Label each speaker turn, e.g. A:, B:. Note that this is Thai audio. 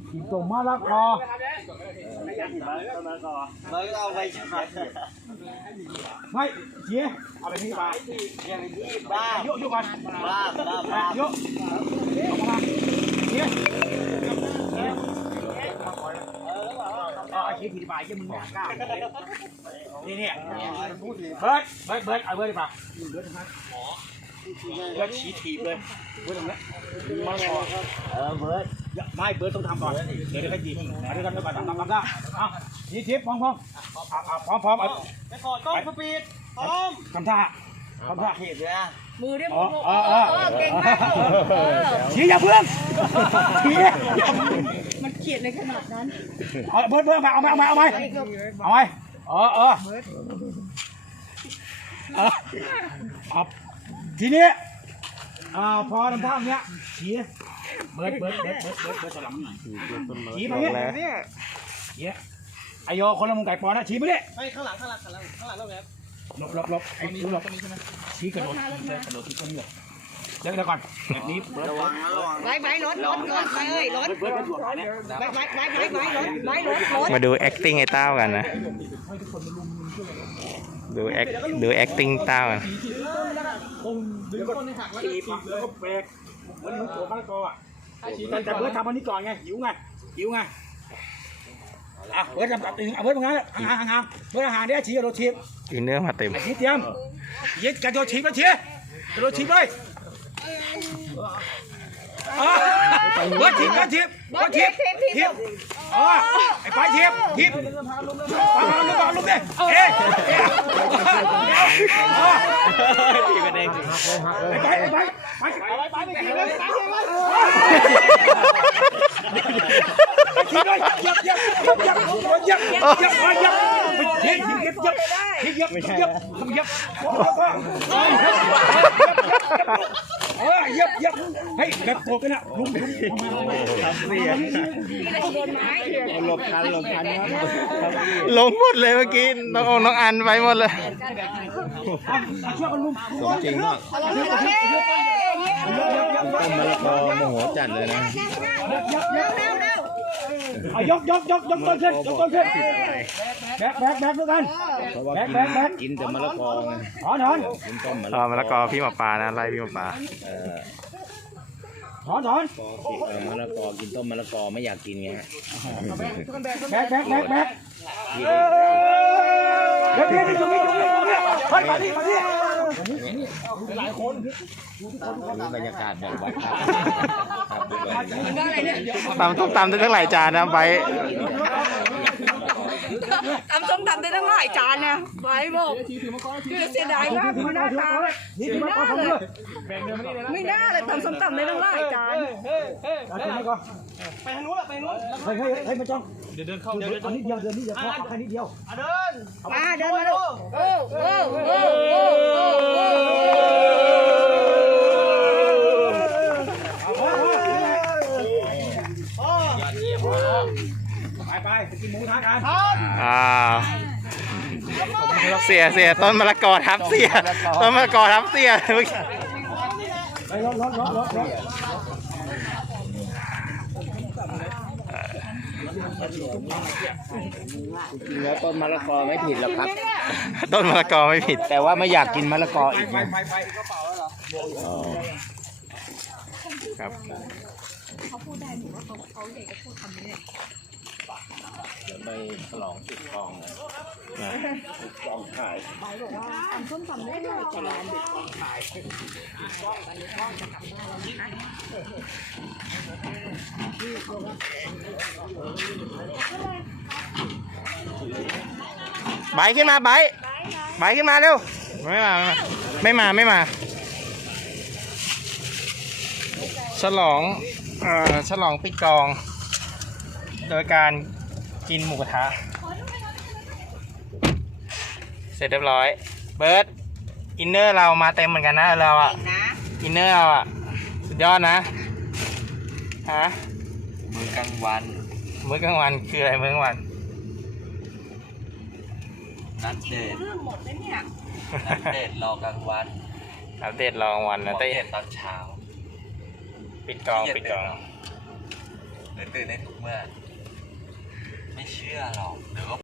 A: ส่งมะละกอ
B: mớiเอาไปใช่ไหม
A: ไม่เจี๊ยเอาไปนี่ไปบ้ายกก่อนบ้ายกออกมาเจี๊ยไอ้เจี๊ยผีบ่ายยังมึงไม่กล้านี่เนี่ยเบิร์ดเอาเบิร์ดดีป่ะเบิร์ดชี้ถีบเลยเบิร์ดตรงนี้มาพอเบิร์ดไม่เบิร์ดต้องทำก่อนเดี๋ยวค่อยจีบเดี๋ยวกันก่อนทำได้เอาชี้ถีบพร้อมไปก่อนกล้องสปีดพร้อมทำท่า
B: เห็นเลย
C: มือด้วยมือเก่งมาก
A: ชี้อย่าเพื่อนชี้
C: มันเขียนในขนาดนั้น
A: เบิร์ดเอาไหมทีนี้พอทำท่าเนี้ยชี้เบิร์ดจะหลังหน่อยชี้ไปเนี่ยไอโยคนละมุมไก่ปอนนะชี้ไปดิ
B: ข้างหลังแล้วแบบ
A: ลบไอ้ลบชี้กระโดดที่ต้นเลยเดี๋ยวก่อนแบบนี้
B: ระวัง
C: ไว้รถไปเลยรถ
D: มาดู acting ไอ้เต้ากันนะดู acting เต้ากัน
A: เดี๋ยวก็ถีบแล้วก็แบกเหมือนตัวมะละกออ่ะแต่เบิร์ดทำอันนี้ก่อนไงหิวไงเบิร์ดทำเบิร์ดตรงนั้นห่างเบิร์ดห่างเดี๋ยวชี้กระโดดถีบ
D: อินเนอร์มาเต็ม
A: ชี้เตรียมกระโดดถีบแล้วชี้กระโดดถีบเลยเบิร์ดถีบไอ้ไปถีบปาลุกดิ
D: ถีบกันเอง
A: ไปถีบเลยยับไม่ใช่ยับให้แบบโผล่กันนะลุง
D: ทำเสียหลบทันลงหมดเลยเมื่อกี้น้องอันไปหมดเลย
A: สมจริงมาก
D: ต้นมะละกอโมโหจัดเลยนะ
A: ยกต้นขึ้นแบกด้วยกันแบก
D: กินแต่มะละกอไง
A: ถอน
D: กินต้นมะละกอพี่หมอปลานะไล่พี่หมอปลา
A: ถอน
D: มะละกอกินต้มมะละกอไม่อยากกินไง
A: แบกมาดิหลายคน
D: บรรยากาศแบบวัด
C: ต้ม
D: ตำได้ทั้งหลายจานนะไป
C: ส้มตำได้ทั้งหลายจานนะไว้บอกเสียดายมากไม่น่าตาไม่น่าเลยตำส้มตำได้ทั้งหลายจาน
A: ไปทางนู้นให้มาจ้องเดินเข้าเดินนิดเดียวแค่นิดเดียว
C: เดินมาลูก
A: ไปกินหมูทานกัน
D: เสียต้นมะละกอทับเสียต้นมะละกอทับเสีย
A: ไปรถ
D: แล้วต้นมะละกอไม่ผิดหรอกครับต้นมะละกอไม่ผิดแต่ว่าไม่อยากกินมะละกออีก
A: ไปก็เปล่าแล้วเหรอ
D: ครับ
C: เขาพูดได้หรือว่าเขาเด็กก็พูดคำนี้เลย
D: ไปฉลองติดกองนะกองขาย
C: ไปบอกว่าทำส้มตำได้หน่อยจานเด็กกองขาย
D: ใบขึ้นมาใบขึ้นมาเร็วไม่มาฉลองปิดกองโดยการกินหมูกระทะเสร็จเรียบร้อยเบิร์ดอินเนอร์เรามาเต็มเหมือนกันนะเราอ่ะอินเนอร์เราอ่ะสุดยอดนะฮะมื้อกลางวันคืออะไรมื้อกลางวัน
B: นัดเดทรอกลางวัน
D: นะเต้
B: ตอนเช้า
D: ปิดกอง
B: หรือตื่นได้ทุกเมื่อ ไม่เชื่อหรอกเดี๋ยวก็